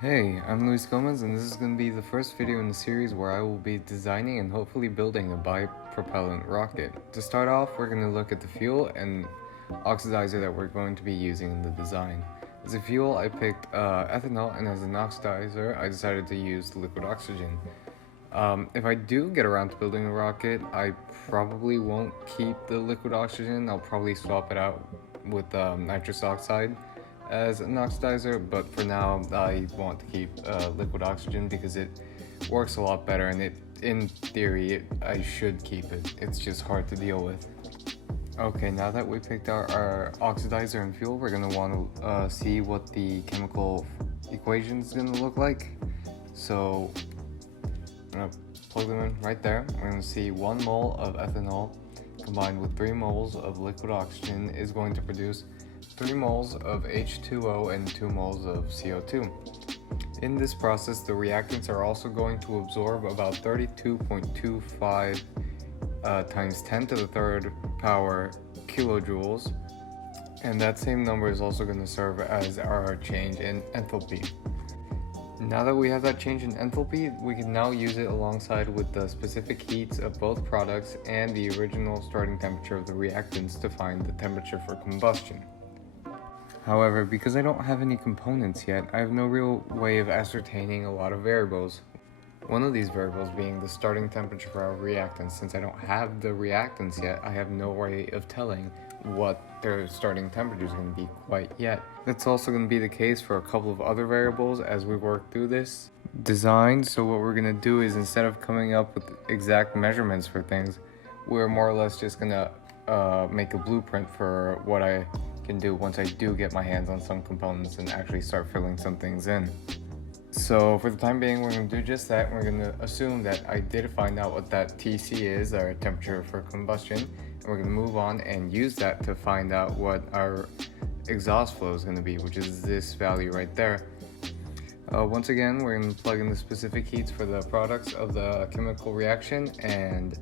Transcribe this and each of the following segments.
Hey, I'm Luis Gomez, and this is going to be the first video in the series where I will be designing and hopefully building a bipropellant rocket. To start off, we're going to look at the fuel and oxidizer that we're going to be using in the design. As a fuel, I picked ethanol, and as an oxidizer, I decided to use liquid oxygen. If I do get around to building a rocket, I probably won't keep the liquid oxygen. I'll probably swap it out with nitrous oxide as an oxidizer, but for now I want to keep liquid oxygen because it works a lot better, and in theory I should keep it. It's just hard to deal with. Okay, now that we picked our oxidizer and fuel, we're going to want to see what the chemical equation is going to look like. So I'm going to plug them in right there. We're going to see 1 mole of ethanol combined with 3 moles of liquid oxygen is going to produce 3 moles of H2O and 2 moles of CO2. In this process, the reactants are also going to absorb about 32.25 times 10 to the third power kilojoules, and that same number is also going to serve as our change in enthalpy. Now that we have that change in enthalpy, we can now use it alongside with the specific heats of both products and the original starting temperature of the reactants to find the temperature for combustion. However, because I don't have any components yet, I have no real way of ascertaining a lot of variables. One of these variables being the starting temperature for our reactants. Since I don't have the reactants yet, I have no way of telling what their starting temperature is going to be quite yet. That's also going to be the case for a couple of other variables as we work through this design. So what we're going to do is, instead of coming up with exact measurements for things, we're more or less just going to make a blueprint for what I can do once I do get my hands on some components and actually start filling some things in. So for the time being, we're going to do just that. We're going to assume that I did find out what that TC is, our temperature for combustion, and we're going to move on and use that to find out what our exhaust flow is going to be, which is this value right there. Once again, we're going to plug in the specific heats for the products of the chemical reaction and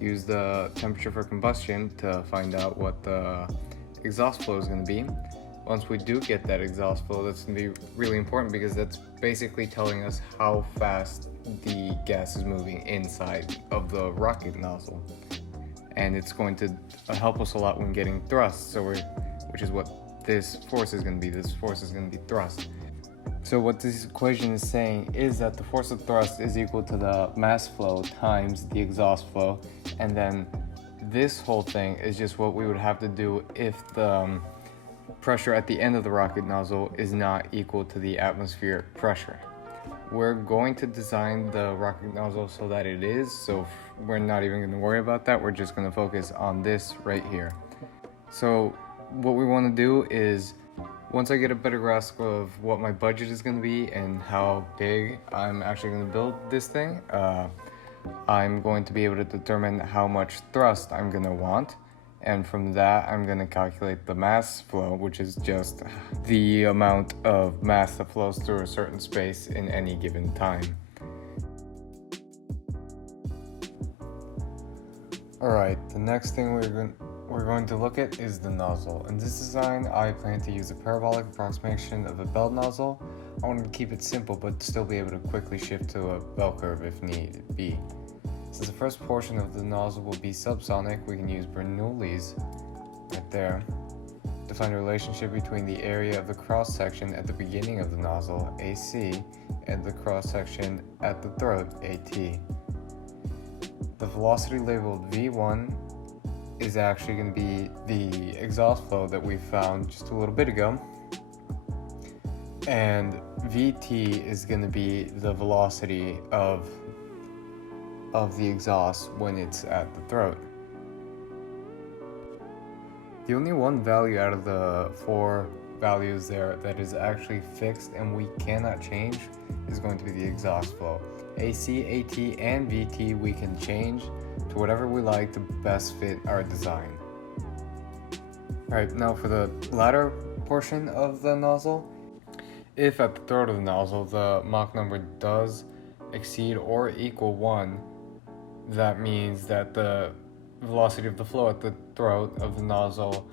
use the temperature for combustion to find out what the exhaust flow is going to be. Once we do get that exhaust flow, that's going to be really important because that's basically telling us how fast the gas is moving inside of the rocket nozzle, and it's going to help us a lot when getting thrust. Which is what this force is going to be. This force is going to be thrust. So what this equation is saying is that the force of thrust is equal to the mass flow times the exhaust flow, and then this whole thing is just what we would have to do if the pressure at the end of the rocket nozzle is not equal to the atmospheric pressure. We're going to design the rocket nozzle so that it is, so we're not even going to worry about that. We're just going to focus on this right here. So what we want to do is, once I get a better grasp of what my budget is going to be and how big I'm actually going to build this thing, I'm going to be able to determine how much thrust I'm going to want, and from that I'm going to calculate the mass flow, which is just the amount of mass that flows through a certain space in any given time. Alright, the next thing we're going to look at is the nozzle. In this design, I plan to use a parabolic approximation of a bell nozzle. I wanted to keep it simple but still be able to quickly shift to a bell curve if need be. Since the first portion of the nozzle will be subsonic, we can use Bernoulli's right there to find a relationship between the area of the cross section at the beginning of the nozzle, AC, and the cross section at the throat, AT. The velocity labeled V1 is actually going to be the exhaust flow that we found just a little bit ago, and VT is going to be the velocity of the exhaust when it's at the throat. The only one value out of the 4 values there that is actually fixed and we cannot change is going to be the exhaust flow. AC, AT, and VT we can change to whatever we like to best fit our design. Alright, now for the latter portion of the nozzle, if at the throat of the nozzle the Mach number does exceed or equal 1, that means that the velocity of the flow at the throat of the nozzle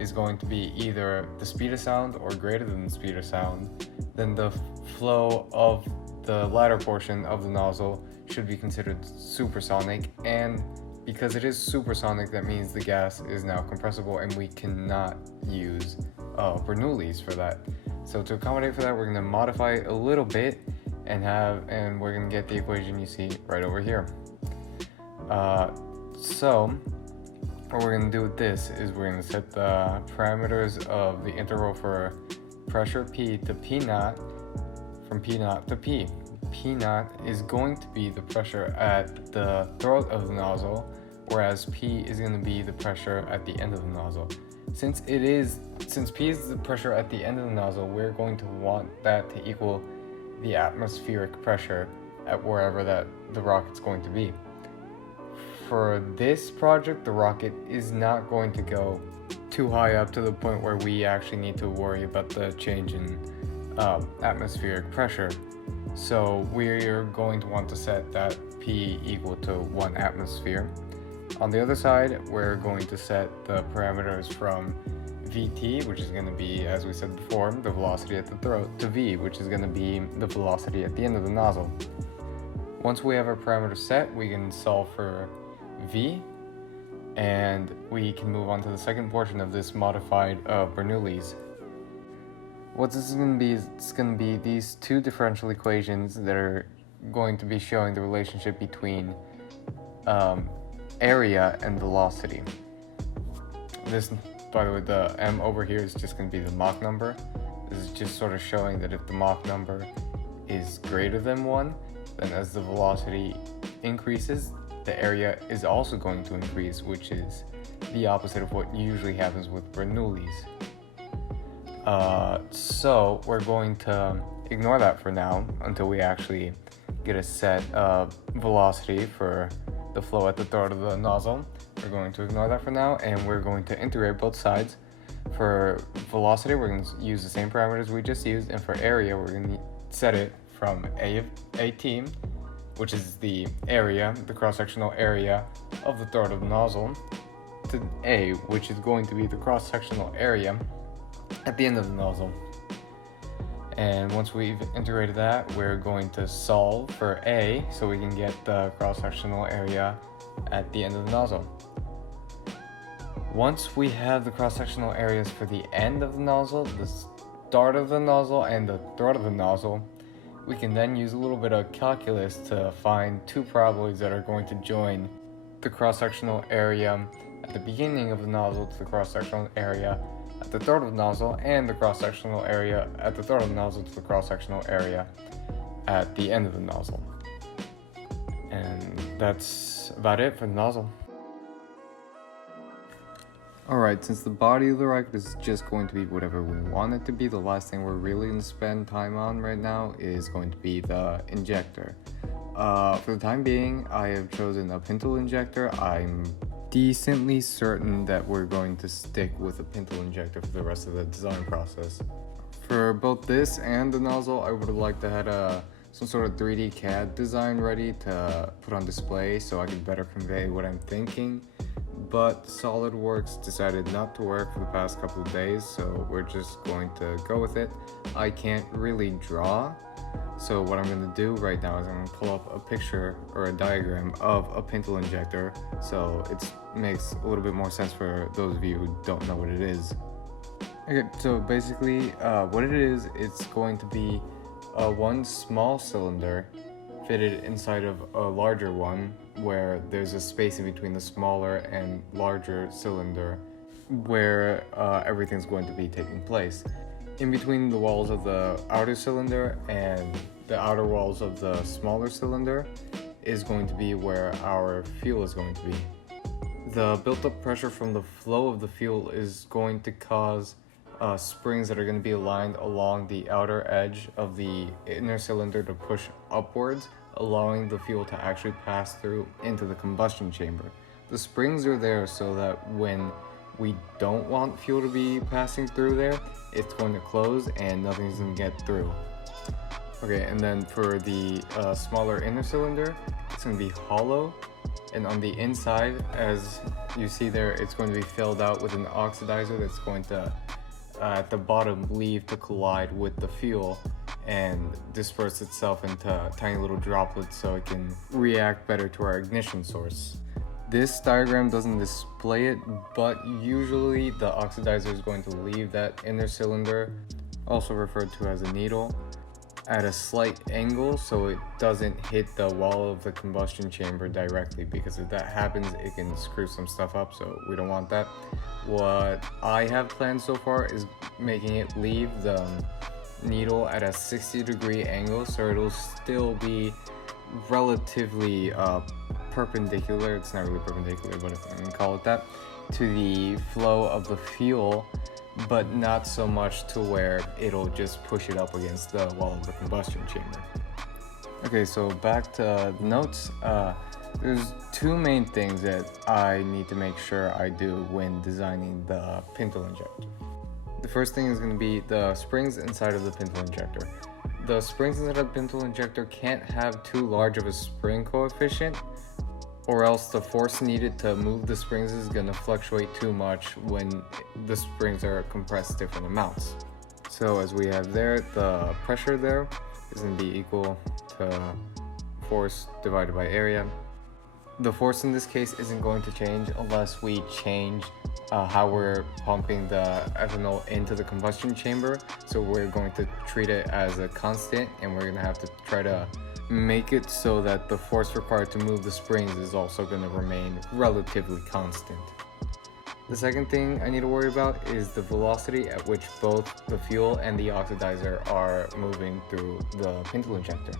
is going to be either the speed of sound or greater than the speed of sound. then the flow of the latter portion of the nozzle should be considered supersonic, and because it is supersonic, that means the gas is now compressible and we cannot use Bernoulli's for that. So to accommodate for that, we're going to modify it a little bit and we're going to get the equation you see right over here. So what we're going to do with this is we're going to set the parameters of the interval for pressure P to P naught from P naught to P. P naught is going to be the pressure at the throat of the nozzle, whereas P is going to be the pressure at the end of the nozzle. Since P is the pressure at the end of the nozzle, we're going to want that to equal the atmospheric pressure at wherever that the rocket's going to be. For this project, the rocket is not going to go too high up to the point where we actually need to worry about the change in atmospheric pressure. So we're going to want to set that P equal to 1 atmosphere. On the other side, we're going to set the parameters from Vt, which is going to be, as we said before, the velocity at the throat, to V, which is going to be the velocity at the end of the nozzle. Once we have our parameters set, we can solve for V, and we can move on to the second portion of this modified Bernoulli's. What this is going to be is it's going to be these two differential equations that are going to be showing the relationship between area and velocity. This, by the way, the m over here is just going to be the Mach number. This is just sort of showing that if the Mach number is greater than 1, then as the velocity increases, the area is also going to increase, which is the opposite of what usually happens with Bernoulli's. So we're going to ignore that for now until we actually get a set velocity for the flow at the throat of the nozzle. We're going to ignore that for now, and we're going to integrate both sides. For velocity, we're going to use the same parameters we just used, and for area, we're going to set it from AT, which is the area, the cross-sectional area of the throat of the nozzle, to A, which is going to be the cross-sectional area at the end of the nozzle. And once we've integrated that, we're going to solve for A so we can get the cross-sectional area at the end of the nozzle. Once we have the cross-sectional areas for the end of the nozzle, the start of the nozzle, and the throat of the nozzle, we can then use a little bit of calculus to find two parabolas that are going to join the cross-sectional area at the beginning of the nozzle to the cross-sectional area at the throat of the nozzle, and the cross-sectional area at the throat of the nozzle to the cross-sectional area at the end of the nozzle. And that's about it for the nozzle. Alright, since the body of the rocket is just going to be whatever we want it to be, the last thing we're really going to spend time on right now is going to be the injector. For the time being, I have chosen a pintle injector. I'm decently certain that we're going to stick with a pintle injector for the rest of the design process. For both this and the nozzle, I would have liked to have some sort of 3D CAD design ready to put on display so I could better convey what I'm thinking. But SolidWorks decided not to work for the past couple of days, so we're just going to go with it. I can't really draw, so what I'm going to do right now is I'm going to pull up a picture or a diagram of a pintle injector, so it makes a little bit more sense for those of you who don't know what it is. Okay, so basically what it is, it's going to be one small cylinder fitted inside of a larger one, where there's a space in between the smaller and larger cylinder where everything's going to be taking place. In between the walls of the outer cylinder and the outer walls of the smaller cylinder is going to be where our fuel is going to be. The built-up pressure from the flow of the fuel is going to cause springs that are going to be aligned along the outer edge of the inner cylinder to push upwards, allowing the fuel to actually pass through into the combustion chamber. The springs are there so that when we don't want fuel to be passing through there, it's going to close and nothing's going to get through. Okay, and then for the smaller inner cylinder, it's going to be hollow, and on the inside, as you see there, it's going to be filled out with an oxidizer that's going to, at the bottom, leave to collide with the fuel and disperse itself into tiny little droplets so it can react better to our ignition source. This diagram doesn't display it, but usually the oxidizer is going to leave that inner cylinder, also referred to as a needle, at a slight angle so it doesn't hit the wall of the combustion chamber directly, because if that happens it can screw some stuff up, so we don't want that. What I have planned so far is making it leave the needle at a 60-degree angle, so it'll still be relatively perpendicular. It's not really perpendicular, but I'm gonna call it that, to the flow of the fuel, but not so much to where it'll just push it up against the wall of the combustion chamber. Okay, so back to the notes. There's two main things that I need to make sure I do when designing the pintle injector. The first thing is going to be the springs inside of the pintle injector. The springs inside of the pintle injector can't have too large of a spring coefficient, or else the force needed to move the springs is going to fluctuate too much when the springs are compressed different amounts. So as we have there, the pressure there is going to be equal to force divided by area. The force in this case isn't going to change unless we change how we're pumping the ethanol into the combustion chamber. So we're going to treat it as a constant, and we're going to have to try to make it so that the force required to move the springs is also going to remain relatively constant. The second thing I need to worry about is the velocity at which both the fuel and the oxidizer are moving through the pintle injector.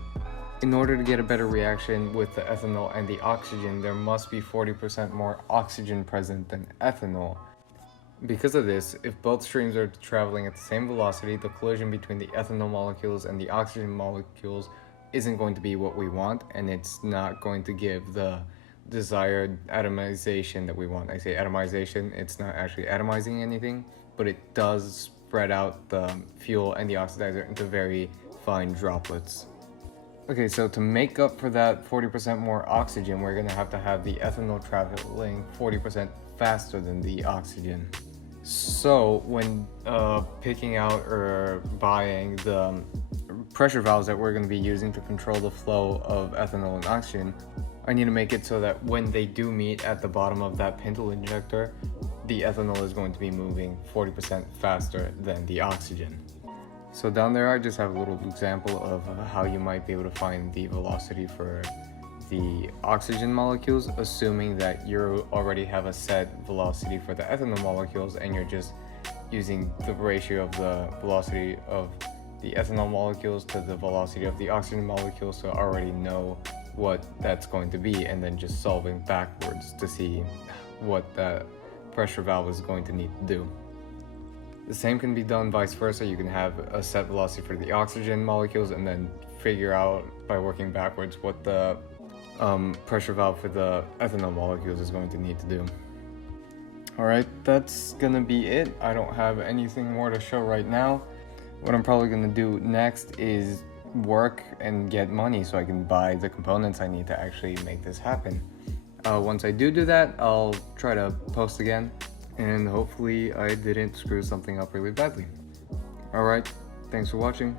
In order to get a better reaction with the ethanol and the oxygen, there must be 40% more oxygen present than ethanol. Because of this, if both streams are traveling at the same velocity, the collision between the ethanol molecules and the oxygen molecules isn't going to be what we want, and it's not going to give the desired atomization that we want. I say atomization, it's not actually atomizing anything, but it does spread out the fuel and the oxidizer into very fine droplets. Okay, so to make up for that 40% more oxygen, we're gonna have the ethanol traveling 40% faster than the oxygen. So when picking out or buying the pressure valves that we're going to be using to control the flow of ethanol and oxygen, I need to make it so that when they do meet at the bottom of that pintle injector, the ethanol is going to be moving 40% faster than the oxygen. So down there I just have a little example of how you might be able to find the velocity for the oxygen molecules, assuming that you already have a set velocity for the ethanol molecules and you're just using the ratio of the velocity of the ethanol molecules to the velocity of the oxygen molecules, so I already know what that's going to be, and then just solving backwards to see what that pressure valve is going to need to do. The same can be done vice versa. You can have a set velocity for the oxygen molecules and then figure out by working backwards what the pressure valve for the ethanol molecules is going to need to do. Alright, that's gonna be it. I don't have anything more to show right now. What I'm probably gonna do next is work and get money so I can buy the components I need to actually make this happen. Once I do that, I'll try to post again, and hopefully I didn't screw something up really badly. Alright, thanks for watching.